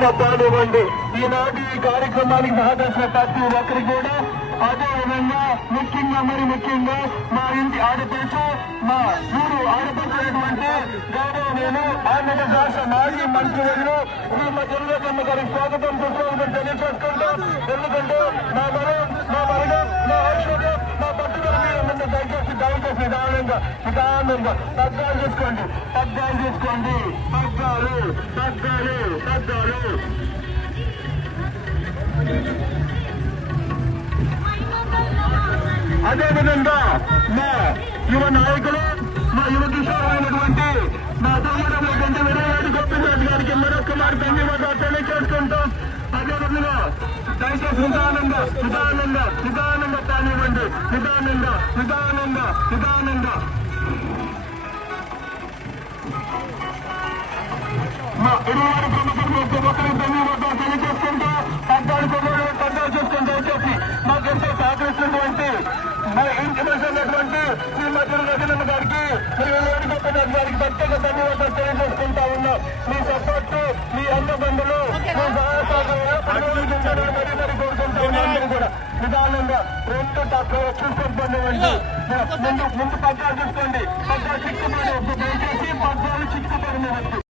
విధంగా కానివ్వండి. ఈనాటి ఈ కార్యక్రమానికి సహకరించిన ప్రతి ఒక్కరికి కూడా అదే విధంగా ముఖ్యంగా మా ఇంటి ఆడపడుచు, మా ఊరు ఆడపడుతున్నటువంటి గౌరవనీయులు ఆంధ్రప్రదేశ్ రాష్ట్ర మాజీ మంత్రివర్యులు శ్రీమతి ఎల్లుకమ్మ గారికి స్వాగతం సుస్వాగతం తెలియజేసుకుంటాం. ఎందుకంటే నా ఐశ్వర్యం, నా పట్టుదల మీద దయచేసి నిదానంగా పగ్గాలు చేసుకోండి. అదేవిధంగా మా యువ నాయకులు, మా యువ కిషోరైనటువంటి మా తమ్ముడు వెంకటరెడ్డి గోపినాథ్ గారికి మరొక మారి ధన్యవాదాలు తెలియజేసుకుంటాం. అదేవిధంగా దయచేసి నిదానంగా కానివ్వండి. నిదానంగా మా ఇరువురు ప్రముఖులు ఒకరికి ధన్యవాదాలు తెలియజేసుకుంటూ పద్దాలు చేసుకుంటూ దయచేసి మాకెంతో సహకరిస్తున్నటువంటి మన ఇంటి ఉన్నటువంటి శ్రీమతి రజనమ్మ గారికి గోపినాథ్ గారికి ప్రత్యేక ధన్యవాదాలు తెలియజేసుకుంటా ఉన్నాం. మీ సపోర్ట్, మీ అండబంధులు, మీ సహాయ సహకారాలు మరీ కోరుకుంటా ఉన్నాం. కూడా నిదానంగా చూసుకోండి. ముందు పగ్గాలు చూసుకోండి. పగ్గాలు చిక్కుపడి దయచేసి పగ్గాలు చిక్కుపడిన